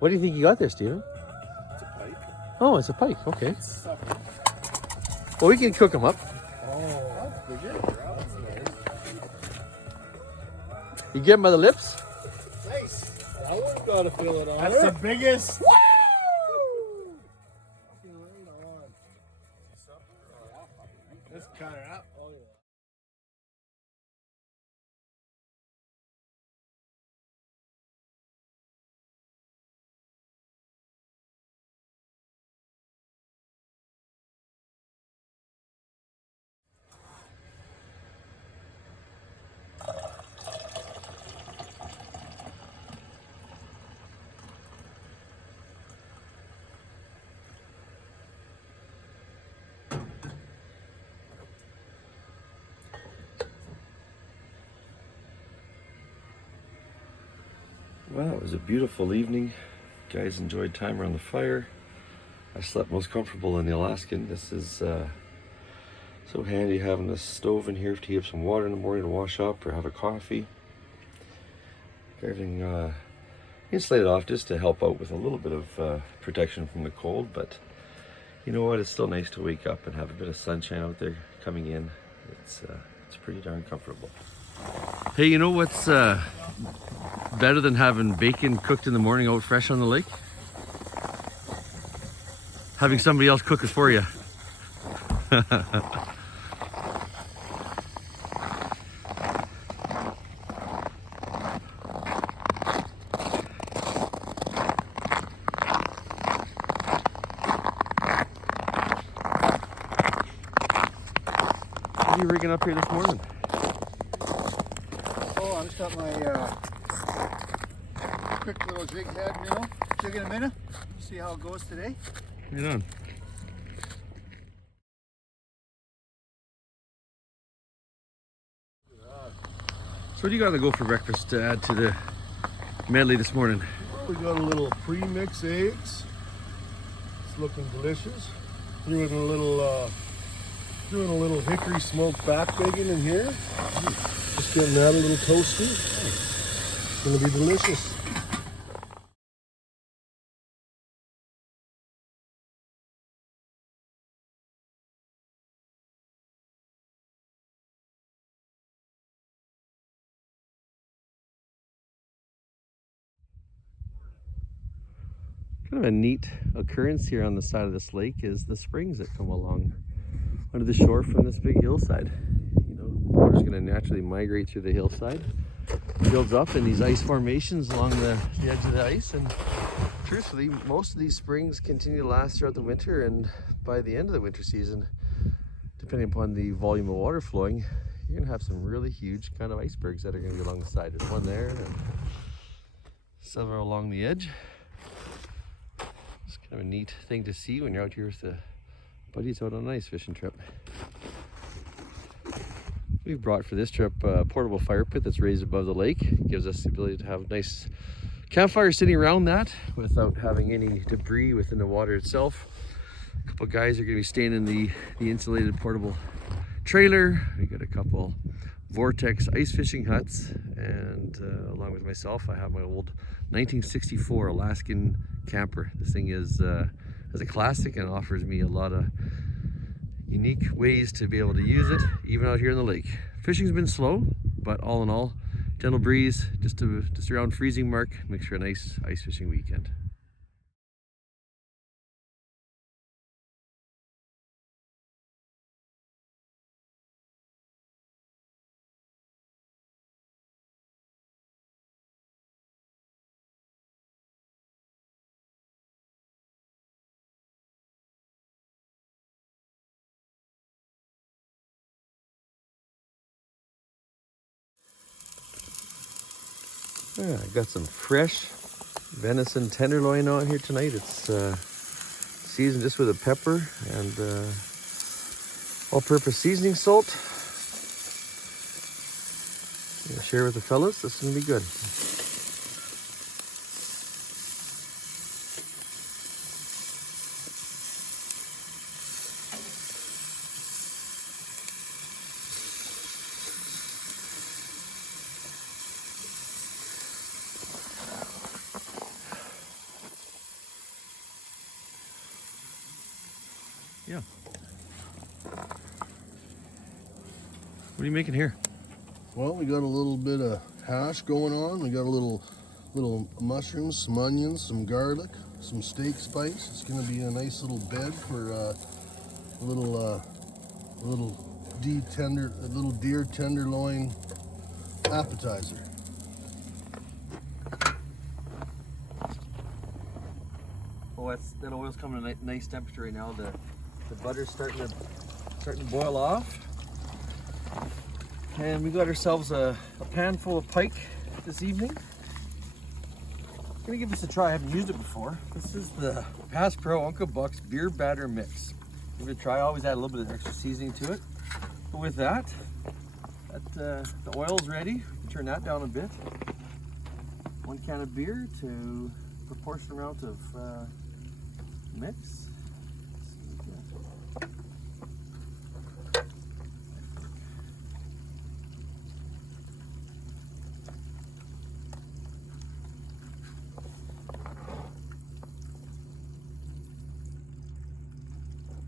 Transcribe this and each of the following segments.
What do you think you got there, Steven? It's a pike. Oh, it's a pike. Okay. It's supper. Well, we can cook them up. Oh, that's bigger. That's nice. You get them by the lips? Nice. That one's got to feel it on. That's the biggest. Woo! Let's cut her up. Oh, yeah. Well, it was a beautiful evening. Guys enjoyed time around the fire. I slept most comfortable in the Alaskan. This is so handy having a stove in here to heat up some water in the morning to wash up or have a coffee. Everything insulated off just to help out with a little bit of protection from the cold, but you know what? It's still nice to wake up and have a bit of sunshine out there coming in. It's pretty darn comfortable. Hey, you know what's better than having bacon cooked in the morning out fresh on the lake? Having somebody else cook it for you. What are you rigging up here this morning? Oh, I just got my quick little jig head, you know. Jig in a minute. See how it goes today. Right on. So what do you got on the go for breakfast to add to the medley this morning? We got a little pre-mix eggs. It's looking delicious. Threw in a little hickory smoked back bacon in here. Just getting that a little toasty. It's gonna be delicious. Kind of a neat occurrence here on the side of this lake is the springs that come along under the shore from this big hillside. You know, the water's going to naturally migrate through the hillside, builds up in these ice formations along the edge of the ice, and truthfully, most of these springs continue to last throughout the winter, and by the end of the winter season, depending upon the volume of water flowing, you're going to have some really huge kind of icebergs that are going to be along the side. There's one there and several along the edge. It's kind of a neat thing to see when you're out here with the buddies out on an ice fishing trip. We've brought for this trip a portable fire pit that's raised above the lake. It gives us the ability to have a nice campfire sitting around that without having any debris within the water itself. A couple guys are going to be staying in the insulated portable trailer. We got a couple Vortex ice fishing huts, and along with myself, I have my old 1964 Alaskan Camper. This thing is a classic and offers me a lot of unique ways to be able to use it, even out here in the lake. Fishing's been slow, but all in all, gentle breeze, just around freezing mark, makes for a nice ice fishing weekend. Yeah, I got some fresh venison tenderloin on here tonight. It's seasoned just with a pepper and all-purpose seasoning salt. I'm gonna share with the fellas. This is gonna be good. Yeah. What are you making here? Well, we got a little bit of hash going on. We got a little mushrooms, some onions, some garlic, some steak spice. It's gonna be a nice little bed for a little deer tenderloin appetizer. Oh, that oil's coming at a nice temperature right now. The butter's starting to boil off. And we got ourselves a pan full of pike this evening. Gonna give this a try. I haven't used it before. This is the Bass Pro Uncle Buck's beer batter mix. Give it a try. I always add a little bit of extra seasoning to it. But with that, the oil's ready. You can turn that down a bit. 1 can of beer to proportion amount of mix.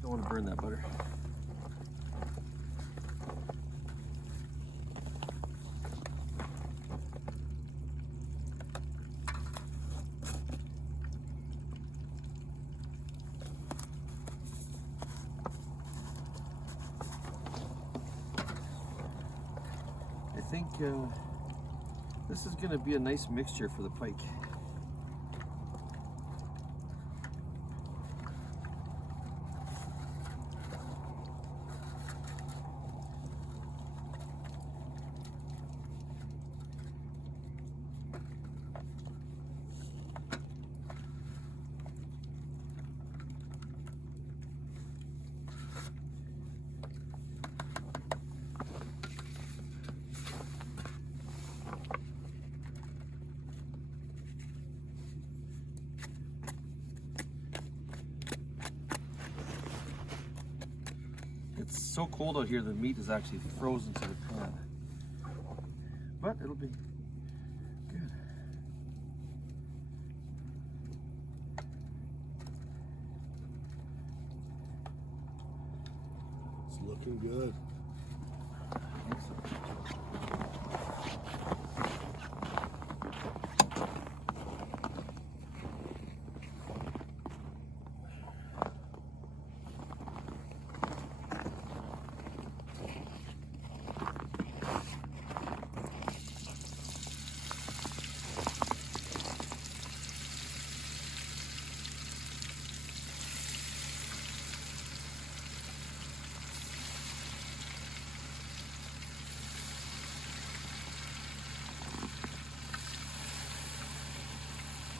Don't want to burn that butter. I think this is going to be a nice mixture for the pike. It's so cold out here, the meat is actually frozen to the pan. But it'll be good. It's looking good. I think so.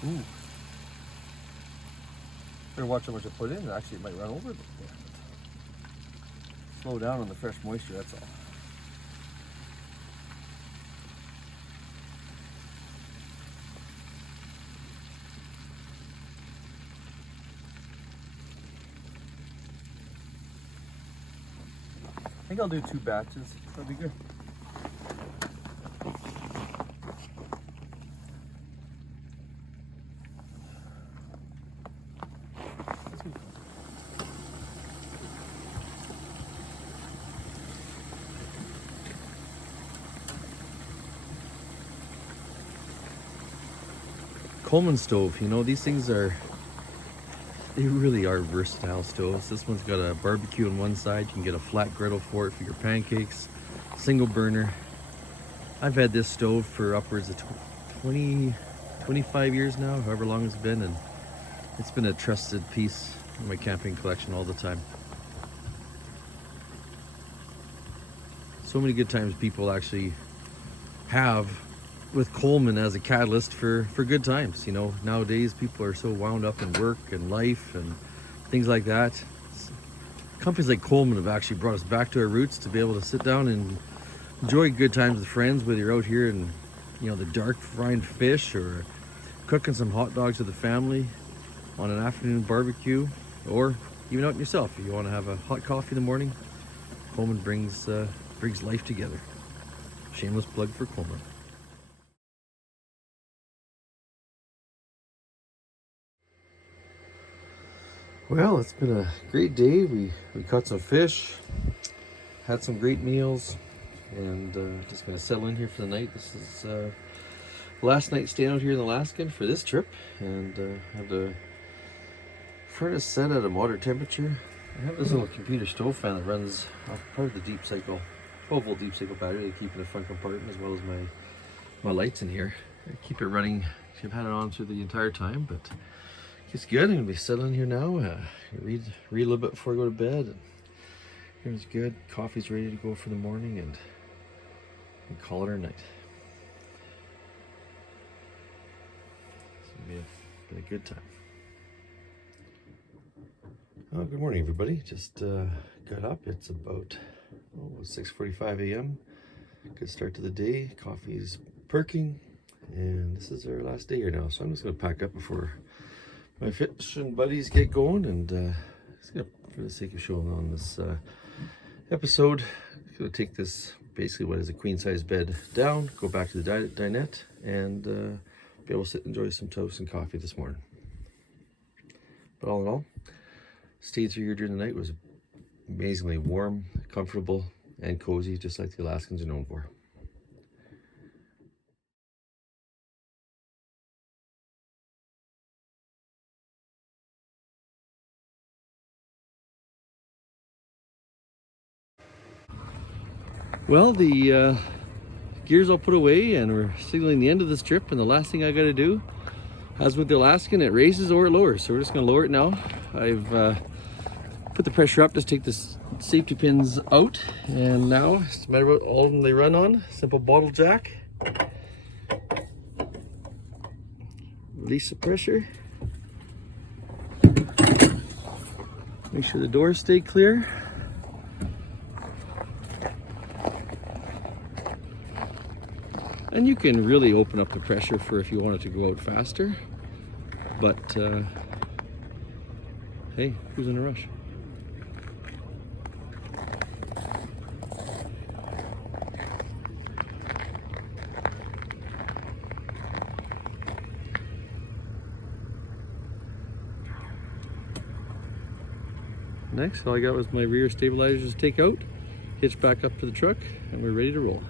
Ooh. Better watch how much I put in. Actually, it might run over a bit there. Slow down on the fresh moisture, that's all. I think I'll do 2 batches. That'll be good. Coleman stove, you know, these things they really are versatile stoves. This one's got a barbecue on one side. You can get a flat griddle for it for your pancakes. Single burner. I've had this stove for upwards of 25 years now, however long it's been, and it's been a trusted piece in my camping collection all the time. So many good times people actually have with Coleman as a catalyst for good times. You know, nowadays people are so wound up in work and life and things like that. Companies like Coleman have actually brought us back to our roots to be able to sit down and enjoy good times with friends, whether you're out here and, you know, the dark frying fish or cooking some hot dogs with the family on an afternoon barbecue, or even out yourself if you want to have a hot coffee in the morning. Coleman brings life together. Shameless plug for Coleman. Well, it's been a great day. We caught some fish, had some great meals, and just gonna settle in here for the night. This is last night staying out here in Alaskan for this trip, and have the furnace set at a moderate temperature. I have this little computer stove fan that runs off part of the deep cycle, 12-volt deep cycle battery to keep in the front compartment, as well as my lights in here. I keep it running. I've had it on through the entire time, but it's good. I'm gonna be settling here now. Read a little bit before I go to bed. And here's good. Coffee's ready to go for the morning, and call it our night. It's been a good time. Oh, good morning, everybody. Just got up. It's about 6:45 a.m. Good start to the day. Coffee's perking, and this is our last day here now. So I'm just gonna pack up before my fishing buddies get going, and just gonna, for the sake of showing on this episode, I'm gonna take this, basically what is a queen size bed, down, go back to the dinette, and be able to sit and enjoy some toast and coffee this morning. But all in all, stayed through here during the night. Was amazingly warm, comfortable, and cozy, just like the Alaskans are known for. Well, the gear's all put away, and we're signaling the end of this trip, and the last thing I gotta do, as with the Alaskan, it raises or it lowers. So we're just gonna lower it now. I've put the pressure up, just take the safety pins out, and now it's a matter of all of them they run on. Simple bottle jack. Release the pressure. Make sure the doors stay clear. And you can really open up the pressure for if you want it to go out faster. But hey, who's in a rush? Next, all I got was my rear stabilizers to take out, hitch back up to the truck, and we're ready to roll.